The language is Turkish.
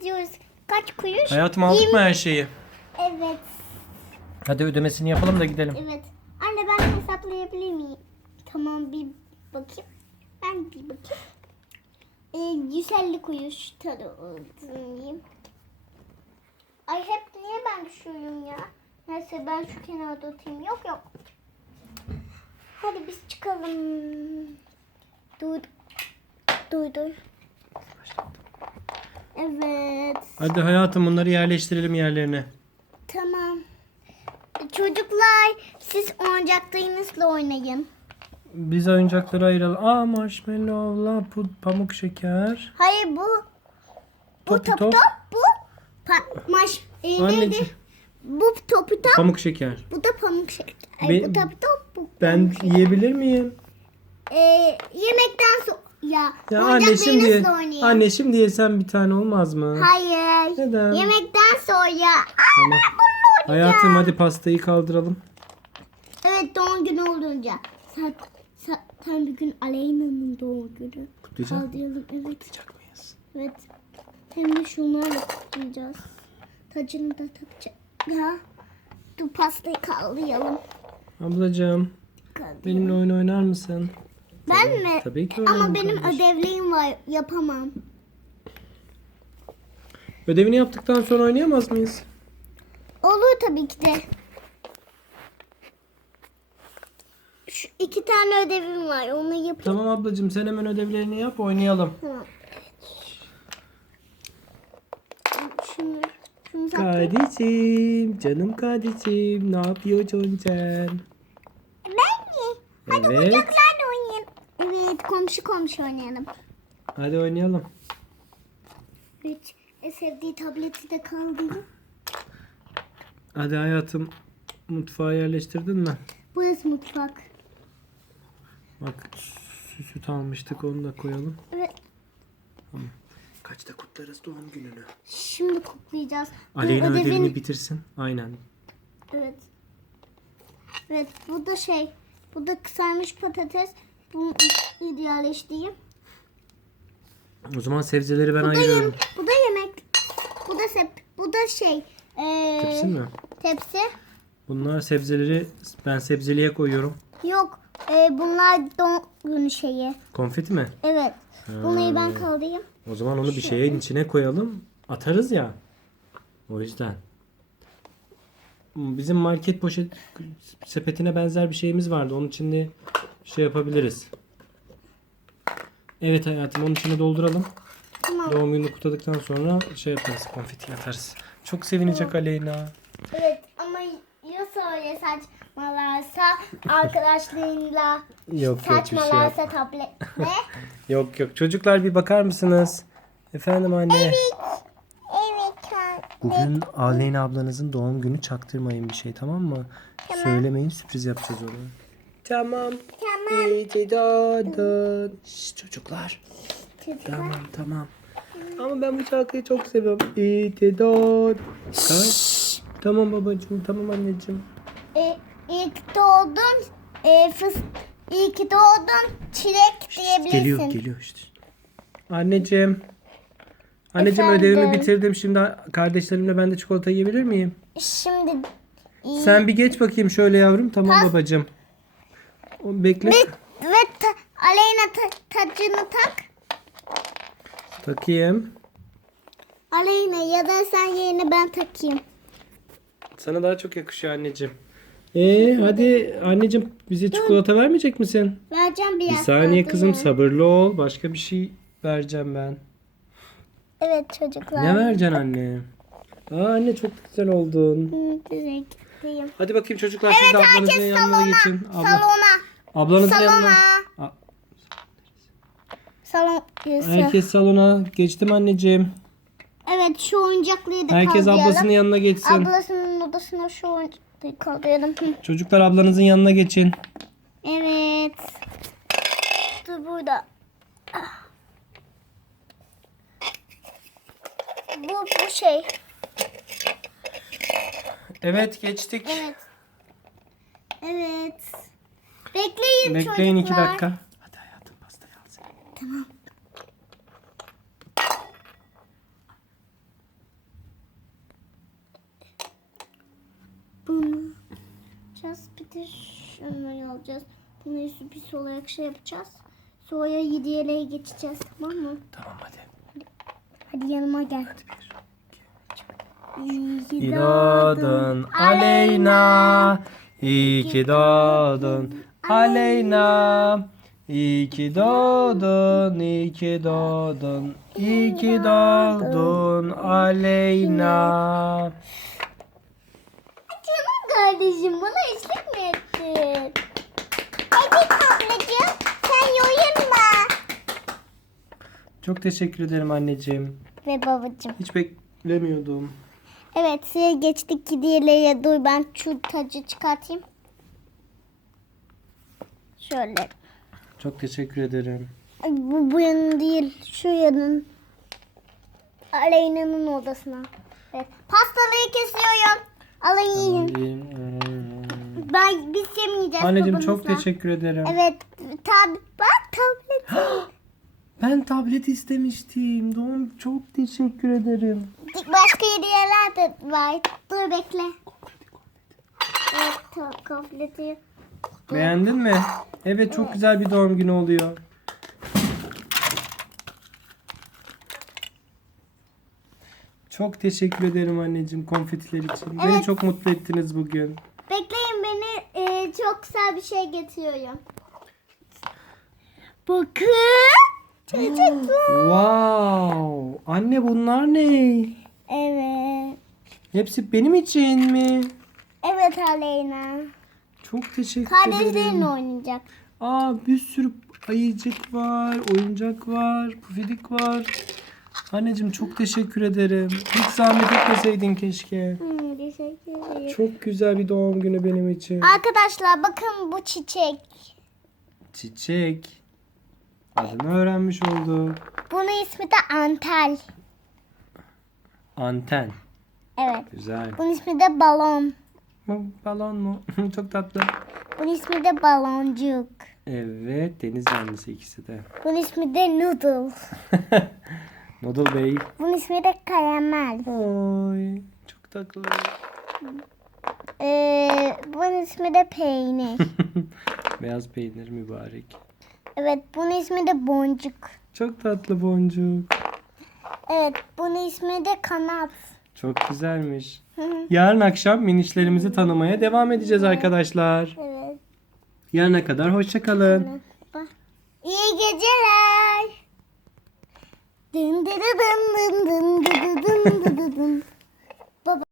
Gidiyoruz. Kaç kuruş? Hayatım aldık mı her şeyi? Evet. Hadi ödemesini yapalım da gidelim. Evet. Anne ben hesaplayabilir miyim? Tamam bir bakayım. Ben bir bakayım. Ee, 150 kuruş tanıyayım. Ay hep niye ben düşüyorum ya? Neyse ben şu kenarda oturayım. Yok yok. Hadi biz çıkalım. Dur. Dur dur. Evet. Hadi hayatım bunları yerleştirelim yerlerine. Tamam. Çocuklar siz oyuncaklarınızla oynayın. Biz oyuncakları ayıralım. Aa marshmallow'la pamuk şeker. Hayır bu bu Topu top top. top, bu pa- maş e, neydi? Anneciğim Bu topu top pamuk şeker. bu da pamuk şeker. Ay, Be- bu top top bu. Ben yiyebilir miyim? E, yemekten sonra ya, Ya anne şimdi anne şimdi yesem bir tane olmaz mı? Hayır. Neden? Yemekten sonra. Aa, Tamam. Hayatım hadi pastayı kaldıralım. evet doğum günü olunca. Zaten, zaten bir gün Aleyna'nın doğum günü. Kutlayacak Kaldıralım evet. mıyız? Evet. Hem de şunlarla kutlayacağız. Tacını da takacağız. Ya. Dur pastayı kaldıralım. Ablacığım Kaldıralım. benimle oyun oynar mısın? Ben mi? Tabii ki Ama benim kardeşim. ödevliğim var. Yapamam. Ödevini yaptıktan sonra oynayamaz mıyız? Olur tabii ki de. Şu iki tane ödevim var. Onu yapayım. Tamam ablacığım sen hemen ödevlerini yap oynayalım. Tamam. Şunu, şunu saklayayım. Kardeşim, canım kardeşim ne yapıyorsun sen? Ben mi? Hadi Evet. Evet komşu komşu oynayalım. Hadi oynayalım. En sevdiği tableti de kaldırdım. Hadi hayatım mutfağa yerleştirdin mi? Burası mutfak. Bak süt almıştık onu da koyalım. Evet. Kaçta kutlarız doğum gününü? Şimdi kutlayacağız. Aleyna ödevin- ödevini bitirsin. Aynen. Evet. Evet bu da şey. Bu da kısarmış patates. Bunu idealleştireyim. O zaman sebzeleri ben Bu da, ayırıyorum. bu da yemek. Bu da sep. Bu da şey. Ee, Tepsi mi? Tepsi. Bunlar sebzeleri ben sebzeliğe koyuyorum. Yok. ee, bunlar günü şeyi. Konfeti mi? Evet. Bunları ben kaldırayım. O zaman onu bir şeyin içine koyalım. Atarız ya. O yüzden. Bizim market poşet sepetine benzer bir şeyimiz vardı. Onun içinde şey yapabiliriz. Evet hayatım onun içine dolduralım. Tamam. Doğum gününü kutladıktan sonra şey yaparız. Konfeti atarız. Çok sevinecek Aleyna. Evet ama ya söyle saçmalarsa arkadaşlarıyla Yok yok bir şey saçmalarsa tabletle. Yok yok. Çocuklar bir bakar mısınız? Efendim anne. evet. Bugün Aleyna ablanızın doğum günü çaktırmayın bir şey tamam mı? Söylemeyin sürpriz yapacağız ona. Tamam. Ki doğdun. Şş, çocuklar. Tamam tamam. Ama ben bu şarkıyı çok seviyorum. İyi ki doğdun. Kaç? Tamam babacığım tamam anneciğim. E, iyi ki doğdun. E, fıs, iyi ki doğdun. Çilek diyebilirsin. Geliyor geliyor işte. Anneciğim. Anneciğim Efendim? ödevimi bitirdim. Şimdi kardeşlerimle ben de çikolata yiyebilir miyim? Şimdi. Sen bir geç bakayım şöyle yavrum. Tamam Tas- babacığım. O bekle. ve, ve ta, Aleyna ta, tacını tak. Takayım. Aleyna ya da sen yerine ben takayım. Sana daha çok yakışıyor anneciğim. Ee hadi anneciğim bize çikolata vermeyecek misin? Vereceğim biraz. Bir saniye kızım dayan. sabırlı ol. Başka bir şey vereceğim ben. Evet çocuklar. Ne vereceksin anne? Aa anne çok güzel oldun. Hı, Teşekkürler. Hadi bakayım çocuklar siz de ablanızın yanına salona. geçin. Abla, Salona. ablanızın Salona. yanına. Salon. Herkes salona. Geçtim anneciğim. Evet şu oyuncakları da Herkes kaldıralım. ablasının yanına geçsin. Ablasının odasına şu oyuncakları kaldıralım. Çocuklar ablanızın yanına geçin. Evet. Dur burada. Bu, bu şey. Evet geçtik. Evet. Evet. Bekleyin, Bekleyin çocuklar. iki dakika. Hadi hayatım pastayı al. Tamam. Bunu yapacağız. Bir de şunları. Bunu sürpriz olarak şey yapacağız. Sonra yediye geçeceğiz tamam mı? Tamam hadi. Hadi yanıma gel. Hadi bir. İyi doğdun Aleyna. İyi ki doğdun Aleyna. İyi ki doğdun, iyi ki doğdun, iyi ki doğdun Aleyna. Canım kardeşim bana eşlik mi ettin? Evet ablacığım sen yoyunma. Çok teşekkür ederim anneciğim. Ve babacığım. Hiç beklemiyordum. Evet size geçtik ki diğerleriyle dur ben şu tacı çıkartayım. Şöyle. Çok teşekkür ederim. Ay, bu, bu yanın değil şu yanın. Aleyna'nın odasına. Evet. Pastaları kesiyorum. Alın yiyin. Ben biz yemeyeceğiz Anneciğim çok teşekkür ederim. Evet. Tab bak tablet. Ben tablet istemiştim. Doğum çok teşekkür ederim. Başka hediyeler de var. Dur bekle. Evet ta- tableti. Beğendin mi? Evet çok güzel bir doğum günü oluyor. Çok teşekkür ederim anneciğim konfetiler için. Beni Evet. çok mutlu ettiniz bugün. Bekleyin beni e, çok güzel bir şey getiriyorum. Bakın. Çocuklar. Wow! Anne bunlar ne? Evet. Hepsi benim için mi? Evet Aleyna. Çok teşekkür Kardeşlerinle ederim. oynayacak. Aa bir sürü ayıcık var, oyuncak var, pufidik var. Anneciğim çok teşekkür ederim. Hiç zahmet etmeseydin keşke. Hmm, teşekkür ederim. Çok güzel bir doğum günü benim için. Arkadaşlar bakın bu çiçek. Çiçek. Adını öğrenmiş olduk. Bunun ismi de Antel. Anten. Evet. Güzel. Bunun ismi de balon. Bu balon mu? Çok tatlı. Bunun ismi de baloncuk. Evet deniz canlısı ikisi de. Bunun ismi de noodle. Noodle Bey. Bunun ismi de karamel. Oy çok tatlı. Ee, bunun ismi de peynir. Beyaz peynir mübarek. evet bunun ismi de boncuk. Çok tatlı boncuk. Evet bunun ismi de kanat. Çok güzelmiş. Yarın akşam minişlerimizi tanımaya devam edeceğiz arkadaşlar. evet. Yarına kadar hoşça kalın. İyi geceler. Dın dı dı dın dın dın dı dı dın dı dı